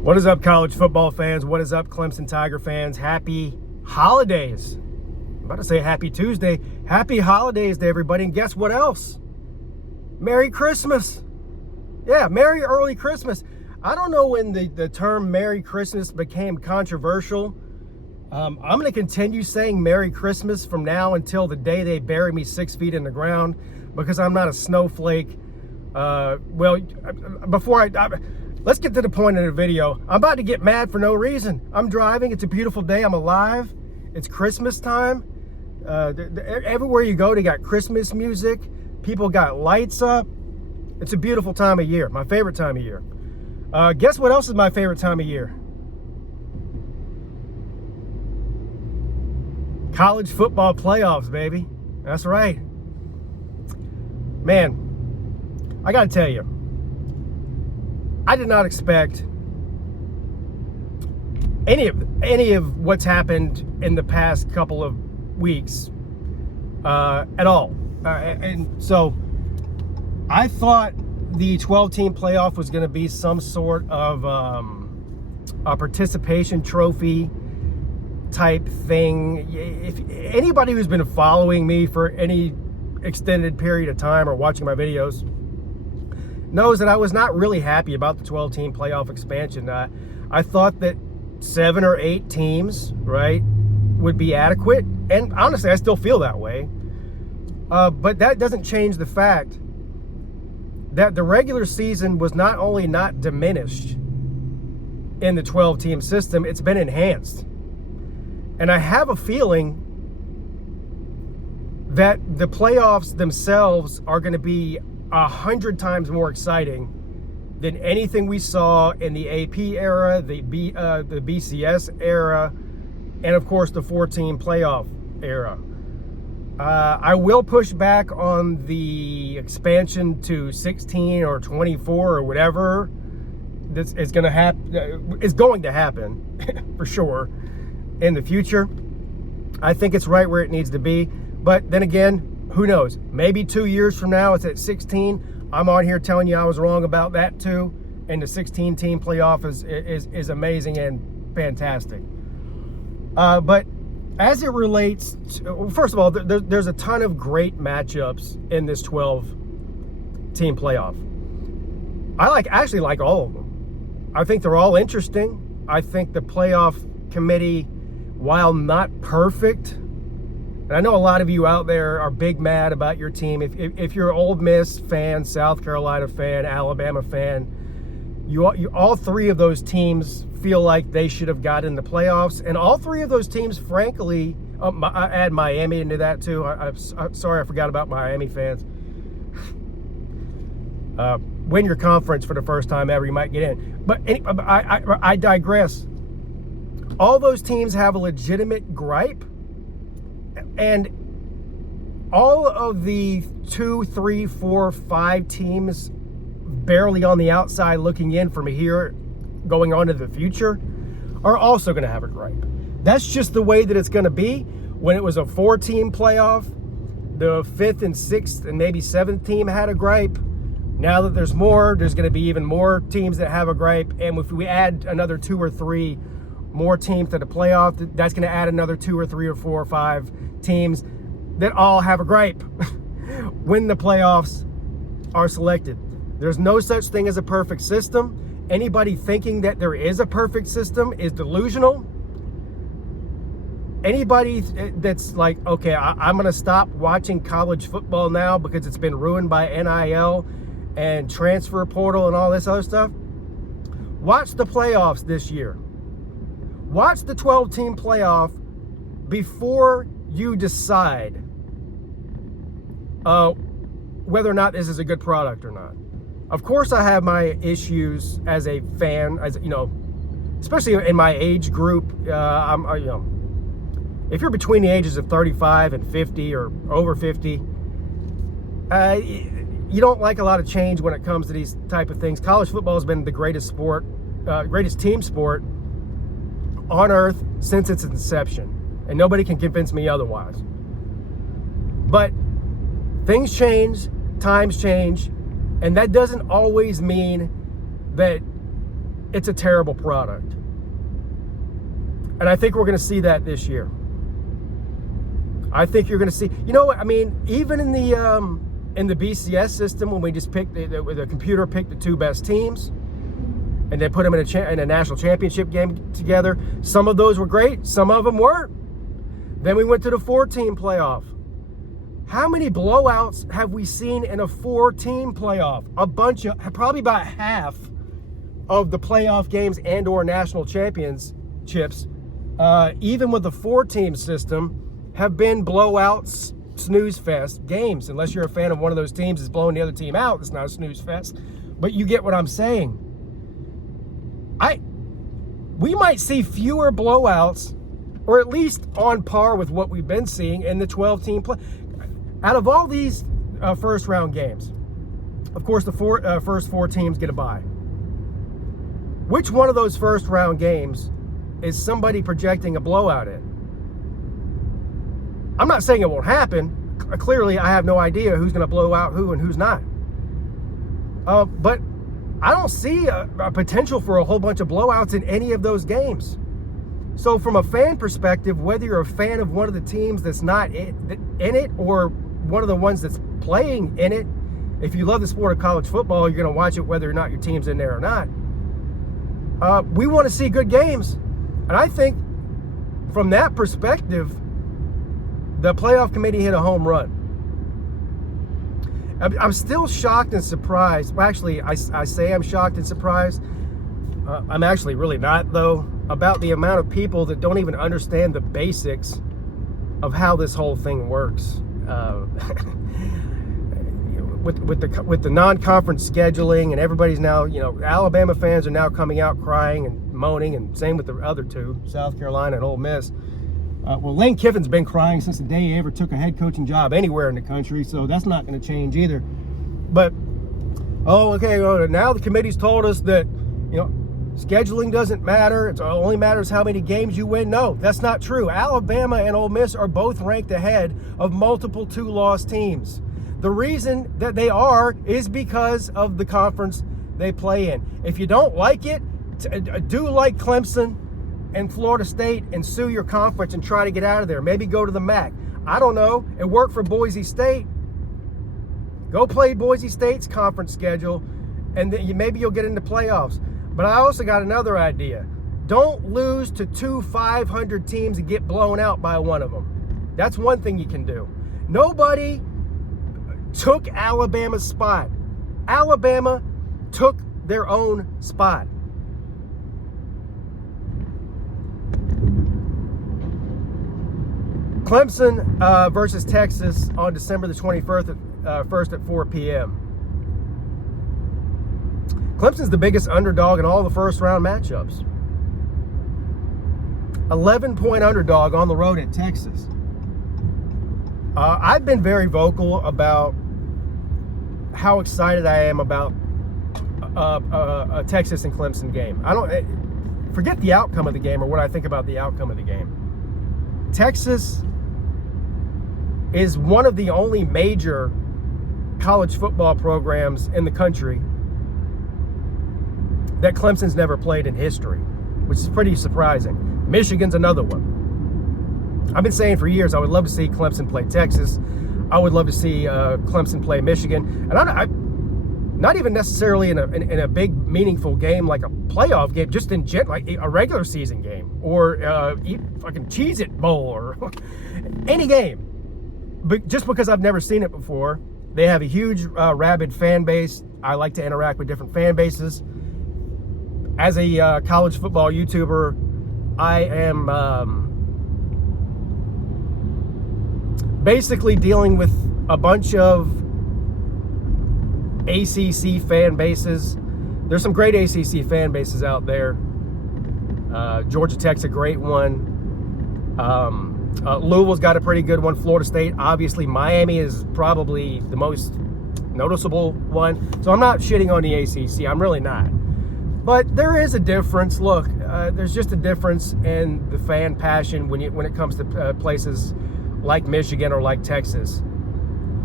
What is up, college football fans? What is up, Clemson Tiger fans? Happy holidays. I'm about to say happy Tuesday. Happy holidays to everybody. And guess what else? Merry Christmas. Yeah, Merry Early Christmas. I don't know when the term Merry Christmas became controversial. I'm going to continue saying Merry Christmas from now until the day they bury me 6 feet in the ground, because I'm not a snowflake. Let's get to the point of the video. I'm about to get mad for no reason. I'm driving. It's a beautiful day. I'm alive. It's Christmas time. Everywhere you go, they got Christmas music. People got lights up. It's a beautiful time of year. My favorite time of year. Guess what else is my favorite time of year? College football playoffs, baby. That's right. Man, I got to tell you, I did not expect any of what's happened in the past couple of weeks at all. And so I thought the 12-team playoff was going to be some sort of a participation trophy type thing. If anybody who's been following me for any extended period of time or watching my videos knows that I was not really happy about the 12-team playoff expansion. I thought that 7 or 8 teams, right, would be adequate. And honestly, I still feel that way. But that doesn't change the fact that the regular season was not only not diminished in the 12-team system, it's been enhanced. And I have a feeling that the playoffs themselves are going to be 100 times more exciting than anything we saw in the AP era, the BCS era, and of course the 14 playoff era. I will push back on the expansion to 16 or 24 or whatever this is going to happen. Is going to happen for sure in the future. I think it's right where it needs to be, but then again, who knows? Maybe 2 years from now, it's at 16. I'm on here telling you I was wrong about that too. And the 16-team playoff is amazing and fantastic. But as it relates to, well, first of all, there's a ton of great matchups in this 12-team playoff. I actually like all of them. I think they're all interesting. I think the playoff committee, while not perfect, and I know a lot of you out there are big mad about your team. If you're an Ole Miss fan, South Carolina fan, Alabama fan, you all three of those teams feel like they should have got in the playoffs. And all three of those teams, frankly, I add Miami into that too. I'm sorry I forgot about Miami fans. Win your conference for the first time ever, you might get in. But I digress. All those teams have a legitimate gripe. And all of the 2, 3, 4, 5 teams barely on the outside looking in from here going on to the future are also going to have a gripe. That's just the way that it's going to be. When it was a 4-team playoff, the 5th and 6th and maybe 7th team had a gripe. Now that there's more, there's going to be even more teams that have a gripe. And if we add another 2 or 3 more teams to the playoff, that's going to add another 2 or 3 or 4 or 5 teams that all have a gripe when the playoffs are selected. There's no such thing as a perfect system. Anybody thinking that there is a perfect system is delusional. Anybody that's like, okay, I'm going to stop watching college football now because it's been ruined by NIL and transfer portal and all this other stuff, watch the playoffs this year. Watch the 12-team playoff before you decide whether or not this is a good product or not. Of course, I have my issues as a fan, as you know, especially in my age group. If you're between the ages of 35 and 50 or over 50, you don't like a lot of change when it comes to these type of things. College football has been the greatest sport, greatest team sport on earth since its inception. And nobody can convince me otherwise. But things change, times change, and that doesn't always mean that it's a terrible product. And I think we're going to see that this year. I think you're going to see, even in the BCS system, when we just picked the computer picked the 2 best teams, and then put them in a national championship game together. Some of those were great. Some of them weren't. Then we went to the 4-team playoff. How many blowouts have we seen in a 4-team playoff? Probably about half of the playoff games and or national championships, even with the 4-team system, have been blowouts, snooze fest games. Unless you're a fan of one of those teams that's blowing the other team out, it's not a snooze fest. But you get what I'm saying. We might see fewer blowouts, or at least on par with what we've been seeing in the 12-team play. Out of all these first round games, of course, the first 4 teams get a bye. Which one of those first round games is somebody projecting a blowout in? I'm not saying it won't happen. Clearly, I have no idea who's going to blow out who and who's not. But I don't see a potential for a whole bunch of blowouts in any of those games. So from a fan perspective, whether you're a fan of one of the teams that's not in it or one of the ones that's playing in it, if you love the sport of college football, you're going to watch it whether or not your team's in there or not. We want to see good games. And I think from that perspective, the playoff committee hit a home run. I'm still shocked and surprised. Well, actually, I say I'm shocked and surprised. I'm actually really not, though, about the amount of people that don't even understand the basics of how this whole thing works. With the non-conference scheduling, and everybody's now, Alabama fans are now coming out crying and moaning, and same with the other 2, South Carolina and Ole Miss. Well, Lane Kiffin's been crying since the day he ever took a head coaching job anywhere in the country, so that's not going to change either. But, now the committee's told us that, scheduling doesn't matter. It only matters how many games you win. No, that's not true. Alabama and Ole Miss are both ranked ahead of multiple 2-loss teams. The reason that they are is because of the conference they play in. If you don't like it, do like Clemson and Florida State and sue your conference and try to get out of there. Maybe go to the MAC. I don't know. It worked for Boise State. Go play Boise State's conference schedule, and then maybe you'll get into playoffs. But I also got another idea. Don't lose to 2 500 teams and get blown out by one of them. That's one thing you can do. Nobody took Alabama's spot. Alabama took their own spot. Clemson versus Texas on December the 21st at 4 p.m. Clemson's the biggest underdog in all the first-round matchups. 11-point underdog on the road at Texas. I've been very vocal about how excited I am about a Texas and Clemson game. Forget the outcome of the game or what I think about the outcome of the game. Texas is one of the only major college football programs in the country that Clemson's never played in history, which is pretty surprising. Michigan's another one. I've been saying for years I would love to see Clemson play Texas. I would love to see Clemson play Michigan. And I'm not even necessarily in a big, meaningful game like a playoff game, just in like a regular season game or fucking Cheez-It Bowl or any game. But just because I've never seen it before, they have a huge, rabid fan base. I like to interact with different fan bases. As a college football YouTuber, I am basically dealing with a bunch of ACC fan bases. There's some great ACC fan bases out there. Georgia Tech's a great one. Louisville's got a pretty good one. Florida State, obviously. Miami is probably the most noticeable one. So I'm not shitting on the ACC. I'm really not. But there is a difference. Look, there's just a difference in the fan passion when it comes to places like Michigan or like Texas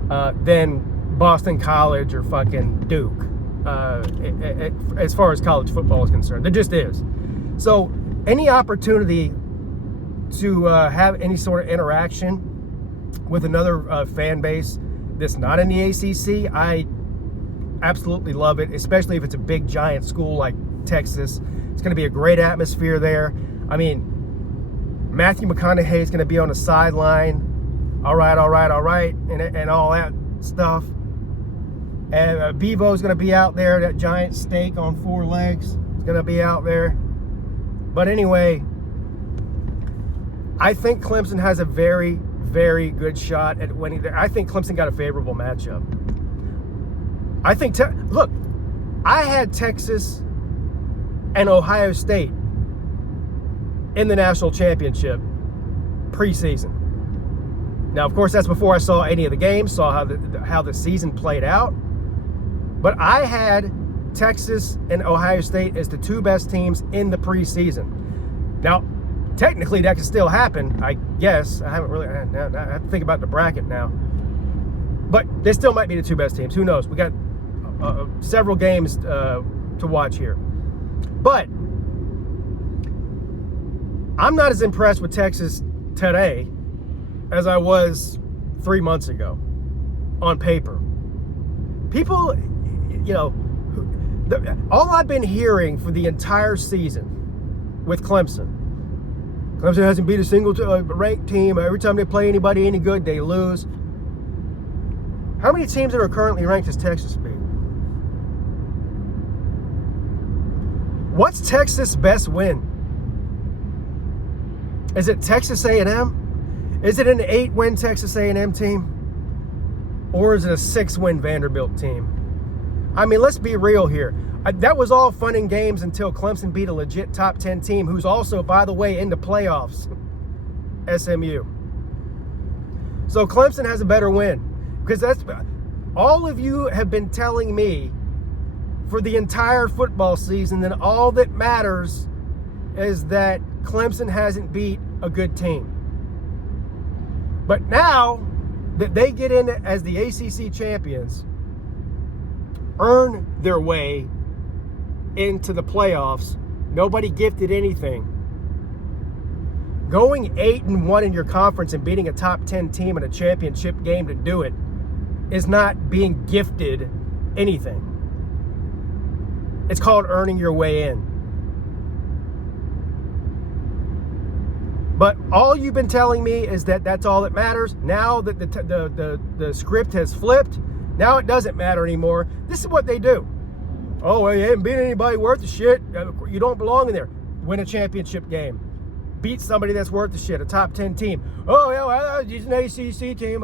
than Boston College or fucking Duke. as far as college football is concerned. There just is. So any opportunity to have any sort of interaction with another fan base that's not in the ACC, I absolutely love it, especially if it's a big giant school like Texas. It's going to be a great atmosphere there. I mean, Matthew McConaughey is going to be on the sideline, all right, and all that stuff. And Bevo's going to be out there, that giant steak on 4 legs is going to be out there. But anyway, I think Clemson has a very, very good shot at winning. I think Clemson got a favorable matchup. I think, look, I had Texas and Ohio State in the national championship preseason. Now, of course, that's before I saw any of the games, saw how the season played out. But I had Texas and Ohio State as the 2 best teams in the preseason. Now, technically, that could still happen, I guess. I haven't really, I have to think about the bracket now. But they still might be the 2 best teams. Who knows? We got several games to watch here. But I'm not as impressed with Texas today as I was 3 months ago on paper. People, all I've been hearing for the entire season with Clemson hasn't beat a single ranked team. Every time they play anybody any good, they lose. How many teams that are currently ranked has Texas beat? What's Texas' best win? Is it Texas A&M? Is it an 8-win Texas A&M team? Or is it a 6-win Vanderbilt team? I mean, let's be real here. That was all fun and games until Clemson beat a legit top 10 team who's also, by the way, in the playoffs, SMU. So Clemson has a better win. Because that's all of you have been telling me for the entire football season that all that matters is that Clemson hasn't beat a good team. But now that they get in as the ACC champions, earn their way into the playoffs, nobody gifted anything. Going 8-1 in your conference and beating a top 10 team in a championship game to do it is not being gifted anything. It's called earning your way in. But all you've been telling me is that that's all that matters. Now that the script has flipped, now it doesn't matter anymore. This is what they do. Oh, well, you haven't beat anybody worth the shit. You don't belong in there. Win a championship game. Beat somebody that's worth the shit, a top 10 team. Oh, yeah, well, it's an ACC team.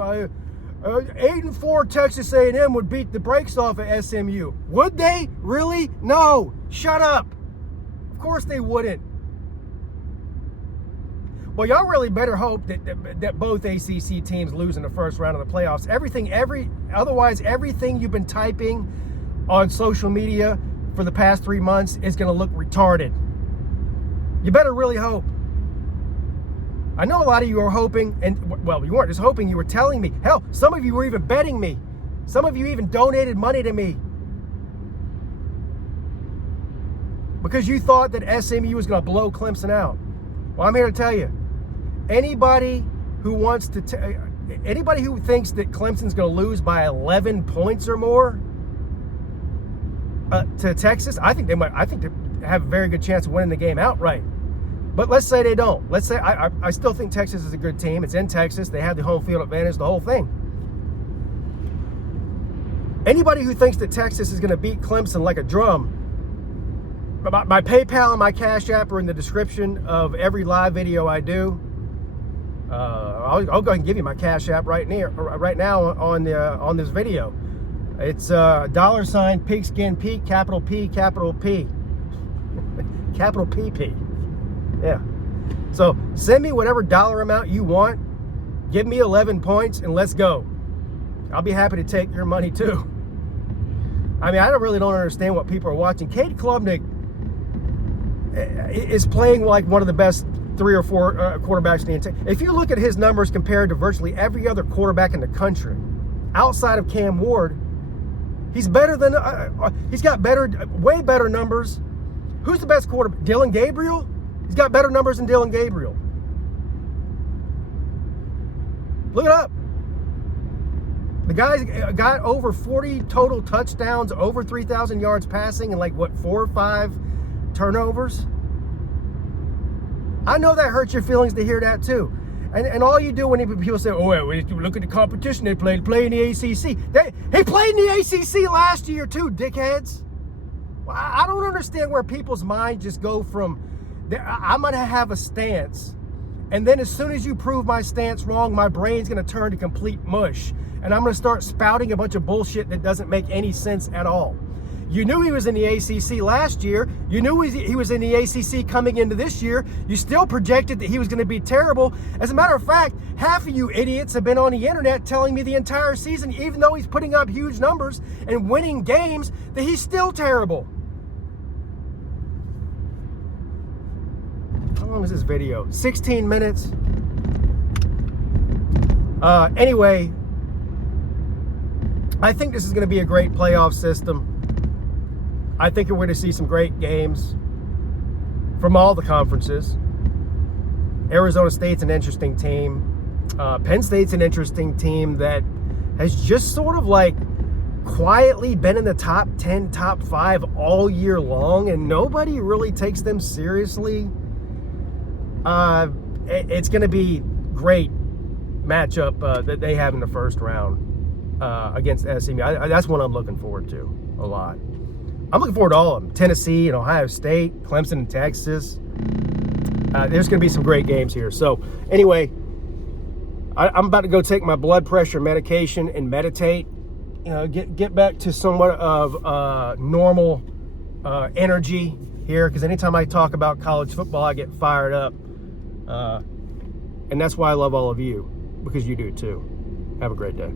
8-4 Texas A&M would beat the brakes off of SMU. Would they? Really? No. Shut up. Of course they wouldn't. Well, y'all really better hope that both ACC teams lose in the first round of the playoffs. Otherwise, everything you've been typing on social media for the past 3 months is going to look retarded. You better really hope. I know a lot of you are hoping, and well, you weren't just hoping, you were telling me. Hell, some of you were even betting me. Some of you even donated money to me. Because you thought that SMU was going to blow Clemson out. Well, I'm here to tell you, anybody who thinks that Clemson's going to lose by 11 points or more to Texas, I think they have a very good chance of winning the game outright. But let's say they don't. Let's say I still think Texas is a good team. It's in Texas. They have the home field advantage, the whole thing. Anybody who thinks that Texas is going to beat Clemson like a drum, my PayPal and my Cash App are in the description of every live video I do. I'll go ahead and give you my Cash App right now on this video. It's $ Pigskin Pete, capital P, capital P, capital PP. Yeah. So send me whatever dollar amount you want. Give me 11 points and let's go. I'll be happy to take your money too. I mean, I really don't understand what people are watching. Cade Klubnik is playing like one of the best 3 or 4 quarterbacks in the entire. If you look at his numbers compared to virtually every other quarterback in the country, outside of Cam Ward, He's better than, he's got way better numbers. Who's the best quarterback? Dylan Gabriel? He's got better numbers than Dylan Gabriel. Look it up. The guy's got over 40 total touchdowns, over 3,000 yards passing, and like, what, 4 or 5 turnovers? I know that hurts your feelings to hear that too. And all you do when people say, oh, well, look at the competition they played, play in the ACC. He played in the ACC last year too, dickheads. I don't understand where people's minds just go from, I'm going to have a stance, and then as soon as you prove my stance wrong, my brain's going to turn to complete mush, and I'm going to start spouting a bunch of bullshit that doesn't make any sense at all. You knew he was in the ACC last year. You knew he was in the ACC coming into this year. You still projected that he was going to be terrible. As a matter of fact, half of you idiots have been on the internet telling me the entire season, even though he's putting up huge numbers and winning games, that he's still terrible. How long is this video? 16 minutes. Anyway, I think this is going to be a great playoff system. I think we're going to see some great games from all the conferences. Arizona State's an interesting team. Penn State's an interesting team that has just sort of like quietly been in the top 10, top 5 all year long, and nobody really takes them seriously. It's going to be great matchup that they have in the first round against SMU. That's one I'm looking forward to a lot. I'm looking forward to all of them. Tennessee and Ohio State, Clemson and Texas. There's going to be some great games here. So anyway, I'm about to go take my blood pressure medication and meditate. Get back to somewhat of normal energy here, because anytime I talk about college football, I get fired up. And that's why I love all of you, because you do too. Have a great day.